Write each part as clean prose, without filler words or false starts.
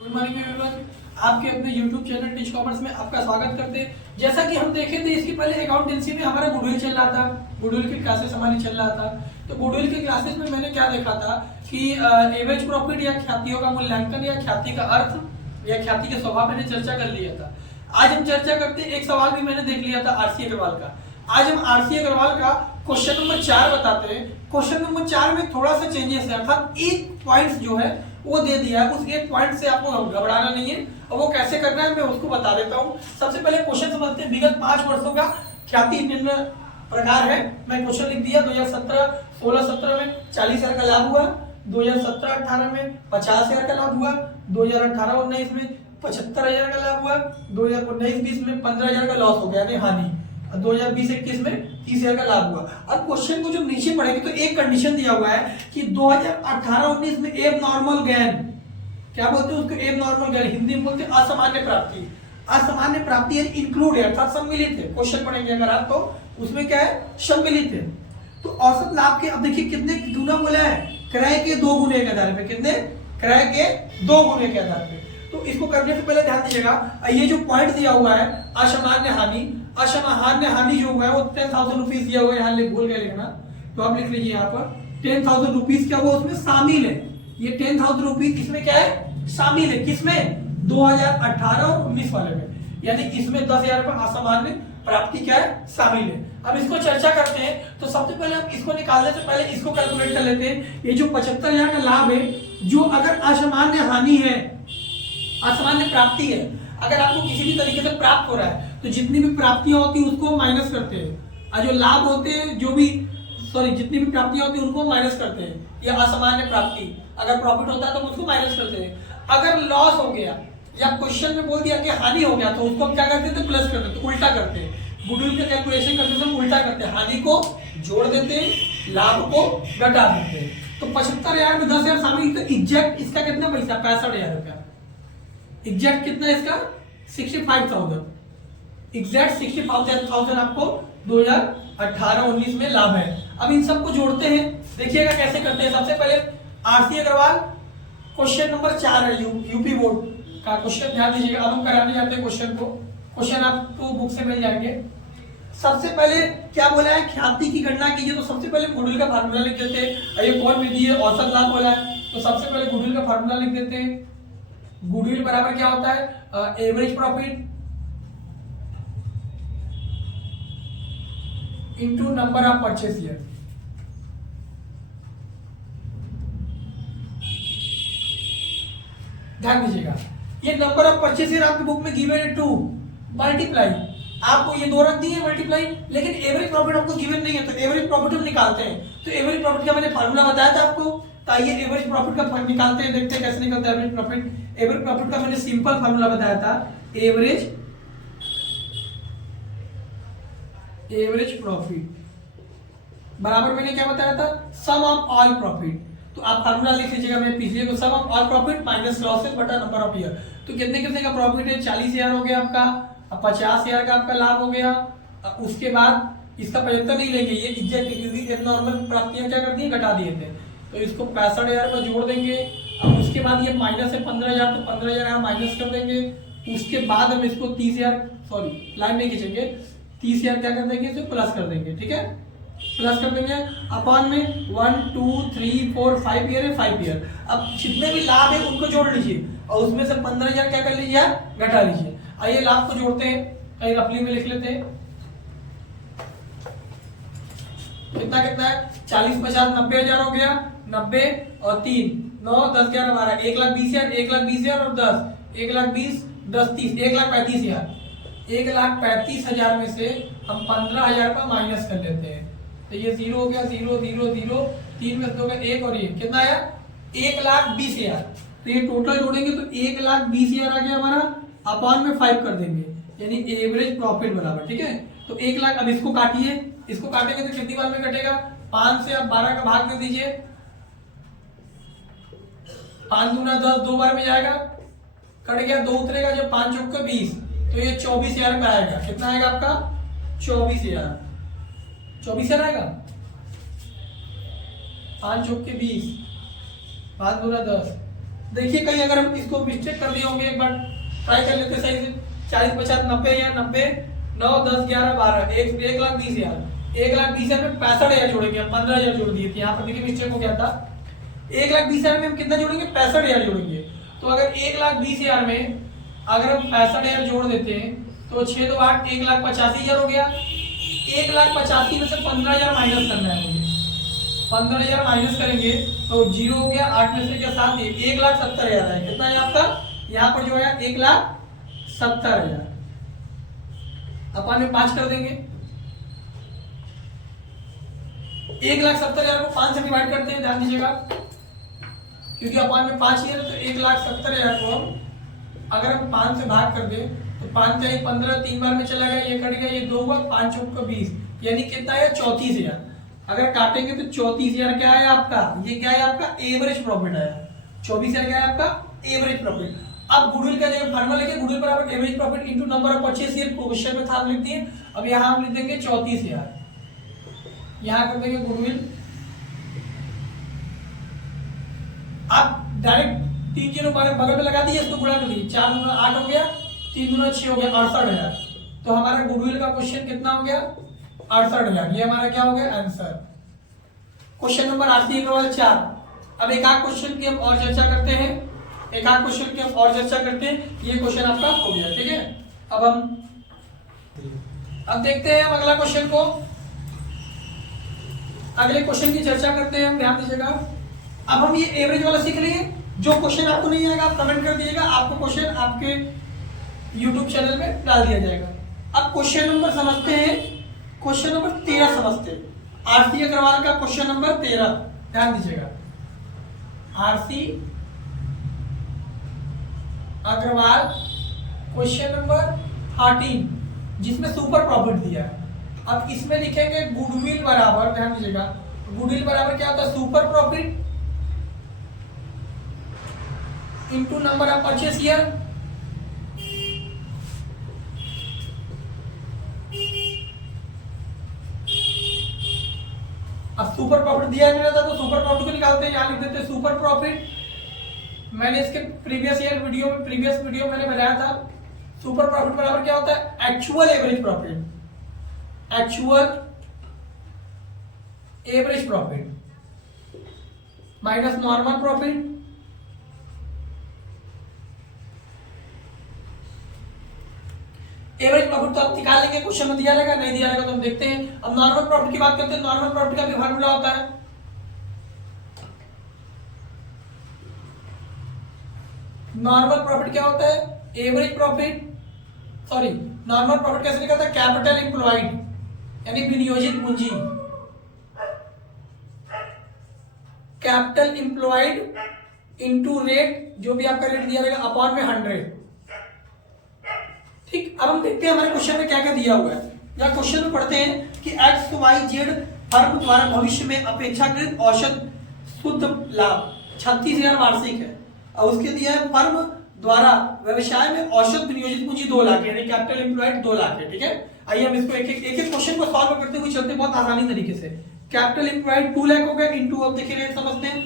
Good morning everyone. आपके अपने YouTube channel teach commerce में आपका स्वागत करते हैं। जैसा कि हम देखे थे इसके पहले अकाउंटेंसी में हमारा गुडविल चल रहा था, गुडविल की क्लासेस हमारी चल रहा था। तो गुडविल की क्लासेस में मैंने क्या देखा था कि एवरेज प्रॉफिट या ख्यातियों का मूल्यांकन या ख्याति का अर्थ या ख्याति के स्वभाव मैंने चर्चा कर लिया था। आज हम चर्चा करते हैं, एक सवाल भी मैंने देख लिया था आरसी अग्रवाल का। आज हम आरसी अग्रवाल का क्वेश्चन नंबर 4 बताते हैं। क्वेश्चन नंबर 4 में थोड़ा सा चेंजेस है, अर्थात एक पॉइंट जो है वो दे दिया है, उस एक पॉइंट से आपको घबराना नहीं है और वो कैसे करना है मैं उसको बता देता हूँ। सबसे पहले क्वेश्चन समझते हैं। विगत 5 वर्षों का ख्याति निम्न प्रकार है। मैं क्वेश्चन लिख दिया। 2016-17 में 40,000 का लाभ हुआ, 2017-18 में 50,000 का लाभ हुआ, 2018-19 में 75,000 का लाभ हुआ, 2019-20 में 15,000 का लॉस हो गया यानी हानि, 2020-21 में 30,000 का लाभ हुआ। अब क्वेश्चन को जो नीचे पढ़ेंगे तो एक कंडीशन दिया हुआ है कि 2018-19 में एब नॉर्मल गेन, क्या बोलते हैं उसको, एब नॉर्मल गेन हिंदी में बोलते हैं असामान्य प्राप्ति। असामान्य प्राप्ति इंक्लूड है अर्थात सम्मिलित है। क्वेश्चन पढ़ेंगे अगर आप तो उसमें क्या है, सम्मिलित है। तो औसत लाभ के अब देखिए कितने गुना बोला है, क्रय के 2 गुने के आधार पे, कितने, क्रय के 2 गुने के आधार पे। तो इसको करने से पहले ध्यान दीजिएगा, ये जो पॉइंट दिया हुआ है असामान्य हानि, असामान्य हानि जो हुआ है वो 10,000 रुपीज दिया हुआ है, यहाँ भूल गए लिखना तो आप लिख लीजिए यहाँ पर 10,000 रुपीज क्या वो उसमें शामिल है। ये 10,000 रुपीज इसमें क्या है, शामिल है। किसमें, 2018 और 19 वाले में, यानी इसमें 10,000 रुपए असामान्य प्राप्ति क्या है, शामिल है। अब इसको चर्चा करते हैं। तो सबसे पहले हम इसको निकालने से पहले इसको कैलकुलेट कर लेते हैं। ये जो 75,000 का लाभ है, जो अगर असामान्य हानि है, असामान्य प्राप्ति है, अगर आपको किसी भी तरीके से प्राप्त हो रहा है तो जितनी भी प्राप्तियां होती है उसको माइनस करते हैं, और जो लाभ होते हैं जो भी जितनी भी प्राप्तियां होती है उनको माइनस करते हैं। ये असामान्य प्राप्ति, अगर प्रॉफिट होता है तो उसको माइनस करते हैं। अगर लॉस हो गया या क्वेश्चन में बोल दिया कि हानि हो गया तो उसको हम क्या करते हैं, तो प्लस करते हैं, तो उल्टा करते हैं। गुडविल का कैलकुलेशन करते समय उल्टा करते हैं, हानि को जोड़ देते हैं, लाभ को घटा देते हैं। तो 75,000 में 10,000 शामिल, तो एग्जैक्ट इसका कितना पैसा, 65,000 रुपया। एग्जैक्ट कितना है इसका, 65,000। एग्जैक्ट 65,000 आपको 2018-19 में लाभ है। अब इन सबको जोड़ते हैं, देखिएगा कैसे करते हैं। सबसे पहले आरसी अग्रवाल क्वेश्चन नंबर 4 है, यूपी बोर्ड का क्वेश्चन, ध्यान दीजिएगा। अब हम कराने जाते हैं क्वेश्चन को, क्वेश्चन आपको बुक से मिल जाएंगे। सबसे पहले क्या बोला है, ख्याति की गणना कीजिए। तो सबसे पहले गुडविल का फार्मूला लिख देते हैं। ये कौन विधि है, औसत लाभ बोला है, तो सबसे पहले गुडविल का फार्मूला लिख देते हैं। गुडविल बराबर क्या होता है, average profit into number of purchase year. ध्यान दीजिएगा, ये नंबर ऑफ परचेस ईयर आपकी बुक में गिवन है 2, मल्टीप्लाई, आपको ये 2 रख दिए मल्टीप्लाई, लेकिन एवरेज प्रॉफिट आपको गिवन नहीं है, तो एवरेज प्रॉफिट हम निकालते हैं। तो एवरेज प्रॉफिट का मैंने फार्मूला बताया था आपको, तो आइए एवरेज प्रॉफिट का निकालते हैं, देखते हैं कैसे निकलता है एवरेज प्रॉफिट। एवरेज प्रॉफिट का मैंने सिंपल फार्मूला बताया था, एवरेज प्रॉफिट बराबर मैंने क्या बताया था, सम ऑफ ऑल प्रॉफिट। तो आप फार्मूला लिख लीजिएगा मेरे पीछे को, sum of all profit minus losses बटा नंबर ऑफ ईयर। तो कितने कितने का प्रॉफिट है, 40,000 हो गया आपका, अब 50,000 का आपका लाभ हो गया। उसके बाद इसका 75 नहीं लेंगे, ये एग्जैक्ट क्योंकि नॉर्मल प्राप्तियां क्या कर दी, घटा दिए थे, तो इसको 65,000 का जोड़ देंगे। अब उसके बाद ये माइनस है 15,000, तो 15,000 माइनस कर देंगे। उसके बाद हम इसको 30,000, सॉरी लाइन नहीं खींचेंगे, 30,000 क्या कर देंगे, इसे प्लस कर देंगे, ठीक है, प्लस कर देंगे। अपॉन में 1 2 3 4 5 ईयर है, 5 ईयर। अब जितने भी लाभ है उनको जोड़ लीजिए और उसमें से 15,000 क्या कर लीजिए, घटा लीजिए। आइए लाभ को जोड़ते हैं, कहीं रफली में लिख लेते हैं। कितना कितना है, 40 50 90,000 हो गया, 90 और 3 9 10 11 12, 1,20,000, 1,20,000 और 10, 1,20,000 10 30, 1,35,000। 1,35,000 में से हम 15,000 का माइनस कर लेते हैं, तो ये 0 हो गया, 0 0 0, 3 में से 2 एक और ये कितना आया, 1,20,000। तो ये टोटल जोड़ेंगे तो 1,20,000 आ गया हमारा, अपॉन में 5 कर देंगे, यानी एवरेज प्रॉफिट बराबर, ठीक है। तो 1,00,000, अब इसको काटिए, इसको काटेंगे तो कितनी बार में कटेगा, 5 से आप 12 का भाग दे दीजिए, 5 दूना 10, 2 बार में जाएगा, कट गया, 2 उतरेगा, जब 5 चौक 20, तो ये 24,000 का आएगा। कितना आएगा आपका, 24,000, 24,000 आएगा, 5 चौक 20, 5 दूना 10, देखिए कहीं अगर हम इसको मिस्टेक कर दिए होंगे, एक बार ट्राई कर लेते सही से। 40 50 90 या 90 9 10 11 12 1,20,000 1,20,000 में 65,000 जोड़ेंगे, हम 15,000 जोड़ दिए थे। यहाँ पर देखिए मिस्टेक हो गया था। 1,20,000 में हम कितना जोड़ेंगे? 65,000 जोड़ेंगे। तो अगर 1,20,000 में अगर हम 65,000 जोड़ देते हैं तो 6 2 8 1,85,000 हो गया। 1,85,000 में से 15,000 माइनस करना है मुझे। 15,000 माइनस करेंगे तो 0 हो गया, 8 में से क्या 7 है, 1,70,000 है। कितना है आपका यहाँ पर जो है 1,70,000 अपन में 5 कर देंगे। 1,70,000 को 5 से डिवाइड करते हैं, ध्यान दीजिएगा क्योंकि अपन में 5 ही है। तो 1,70,000 को हम अगर हम 5 से भाग कर दें तो 5 चाहिए 15, 3 बार में चला गया, ये कट गया, ये 2 हुआ, 5 चौक को 20, यानी कितना है 34,000। अगर काटेंगे तो 34,000 क्या है आपका, ये क्या है आपका एवरेज प्रॉफिट आया। 24,000 क्या है आपका एवरेज प्रॉफिट। अब गुडविल का जगह फार्मूला लेके गुडविल बराबर average profit into number of purchase year, question में था लिख दिए। अब यहां हम लिख देंगे 34,000, यहां कर देंगे गुडविल। अब डायरेक्ट 3 जीरो बगल में लगा दिए, इसको गुणा कर दिए, 4 दूना 8 हो गया, 3 दूना 6 हो गया, 68,000। तो हमारा गुडविल का क्वेश्चन कितना हो गया 68,000। ये हमारा क्या हो गया आंसर। Question number 4। अब एक आध क्वेश्चन की हम और चर्चा करते हैं, एक आध क्वेश्चन की हम और चर्चा करते हैं। ये क्वेश्चन आपका हो गया, ठीक है। अब देखते हैं हम अगला क्वेश्चन को, अगले क्वेश्चन की चर्चा करते हैं हम, ध्यान दीजिएगा। अब हम ये एवरेज वाला सीख लिए। जो क्वेश्चन आपको नहीं आएगा आप कमेंट कर दीजिएगा, आपको क्वेश्चन आपके YouTube चैनल में डाल दिया जाएगा। अब क्वेश्चन नंबर समझते हैं, क्वेश्चन नंबर 13 समझते हैं। आरसी अग्रवाल का क्वेश्चन नंबर 13, ध्यान दीजिएगा। आरसी अग्रवाल क्वेश्चन नंबर 13 जिसमें सुपर प्रॉफिट दिया है। अब इसमें लिखेंगे गुडविल बराबर, ध्यान दीजिएगा, गुडविल बराबर क्या होता है super profit into number of purchase year. अब सुपर प्रॉफिट दिया नहीं रहता तो सुपर प्रॉफिट को निकालते हैं, यहां लिख देते हैं सुपर प्रॉफिट। मैंने इसके प्रीवियस वीडियो मैंने बताया था सुपर प्रॉफिट बराबर क्या होता है actual average profit, actual average profit minus normal profit. Average profit तो आप निकाल लेंगे, क्वेश्चन में दिया रहेगा, नहीं दिया रहेगा तो हम देखते हैं। अब नॉर्मल प्रॉफिट की बात करते हैं। नॉर्मल प्रॉफिट का भी फार्मूला होता है, नॉर्मल प्रॉफिट क्या होता है average profit, sorry normal profit कैसे निकलता है कैपिटल एम्प्लॉयड यानी विनियोजित पूंजी, कैपिटल एम्प्लॉयड इनटू रेट, जो भी आपका रेट दिया रहेगा अपॉन में 100। ठीक, अब हम देखते हैं हमारे क्वेश्चन में क्या क्या दिया हुआ है। या क्वेश्चन में पढ़ते हैं कि XYZ फर्म द्वारा भविष्य में अपेक्षाकृत औसत शुद्ध लाभ 36,000 वार्षिक है, और उसके दिया है फर्म द्वारा व्यवसाय में औसत विनियोजित पूंजी 2 लाख यानी कैपिटल एम्प्लॉयड 2 लाख है। ठीक है, आइए हम इसको एक एक क्वेश्चन को सॉल्व करते हुए चलते बहुत आसानी तरीके से। कैपिटल एम्प्लॉयड 2 लाख हो गया इनटू, अब देखिए रेट समझते हैं,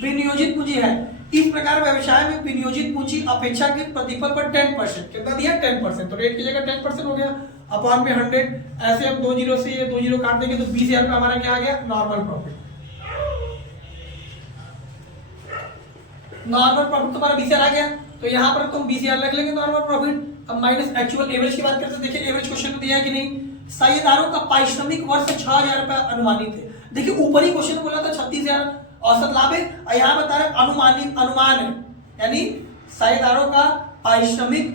विनियोजित पूंजी है। इस प्रकार व्यवसाय में विनियोजित पूंजी अपेक्षाकृत प्रतिफल पर 10%, कितना दिया 10%, तो रेट की जगह 10% हो गया अपॉन में 100। ऐसे हम 2 जीरो से ये 2 जीरो काट देंगे तो 20,000 का हमारा क्या आ गया नॉर्मल प्रॉफिट। नॉर्मल प्रॉफिट तुम्हारा 20,000 आ गया, तो यहाँ पर तुम 20,000 रख लेंगे नॉर्मल प्रॉफिट। अब माइनस एक्चुअल एवरेज की बात करते हैं, देखिए एवरेज क्वेश्चन में दिया है कि नहीं। साझेदारों का पारिश्रमिक वर्ष 6,000 रुपया अनुमानित है। देखिए ऊपरी क्वेश्चन में बोला था 36,000 औसत लाभ है, और यहाँ बता रहे अनुमानित, अनुमान है यानी साझेदारों का पारिश्रमिक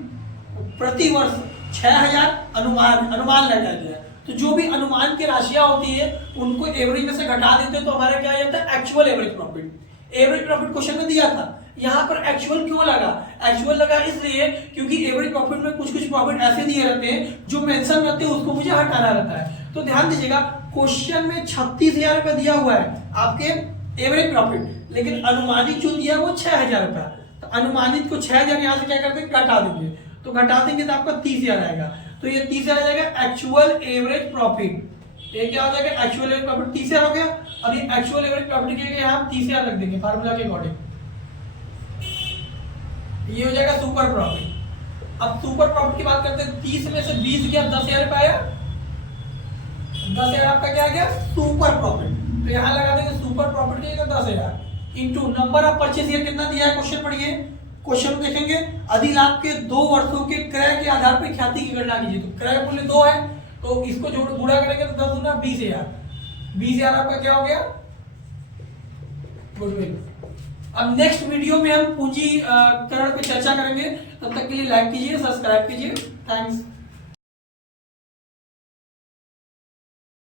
प्रति वर्ष 6,000 अनुमान लगाया गया है। तो जो भी अनुमान की राशियां होती है उनको एवरेज में से घटा देते हैं तो हमारा क्या आता है actual average profit. Average profit question में दिया था, यहाँ पर एक्चुअल क्यों लगा, एक्चुअल लगा इसलिए क्योंकि एवरेज प्रॉफिट में कुछ प्रॉफिट ऐसे दिए रहते हैं जो मेंशन रहते हैं उसको मुझे हटाना रहता है। तो ध्यान दीजिएगा क्वेश्चन में 36,000 रुपया दिया हुआ है आपके एवरेज प्रॉफिट, लेकिन अनुमानित जो दिया वो 6,000 रुपया। तो अनुमानित को 6,000 यहाँ से क्या करते हैं घटा देंगे, तो घटा देंगे तो आपका 30,000 आएगा। तो ये 30,000 आ जाएगा एक्चुअल एवरेज प्रॉफिट। ये क्या हो जाएगा एक्चुअल एवरेज प्रॉफिट 30,000 हो गया। अब ये एक्चुअल एवरेज प्रॉफिट के लिए यहाँ 30,000 रख देंगे फार्मूला के अकॉर्डिंग। ये हो जाएगा सुपर प्रॉफिट। अब सुपर प्रॉफिट की बात करते हैं, 30 में से 20 गया, 10,000 रुपये आया, 10,000 आपका क्या आ गया सुपर प्रॉफिट। तो यहाँ लगा देंगे सुपर प्रॉफिट की 10,000 into number of purchase year कितना दिया है, क्वेश्चन पढ़िए, क्वेश्चन देखेंगे। अधि लाभ के 2 वर्षों के क्रय के आधार पर ख्याति की गणना कीजिए। तो क्रय मूल्य 2 है, तो इसको जोड़ गुणा करेंगे तो 10 दूना 20,000, 20,000 आपका क्या हो गया गुडविल। अब नेक्स्ट वीडियो में हम पूंजीकरण पे चर्चा करेंगे, तब तक के लिए लाइक कीजिए, सब्सक्राइब कीजिए, थैंक्स।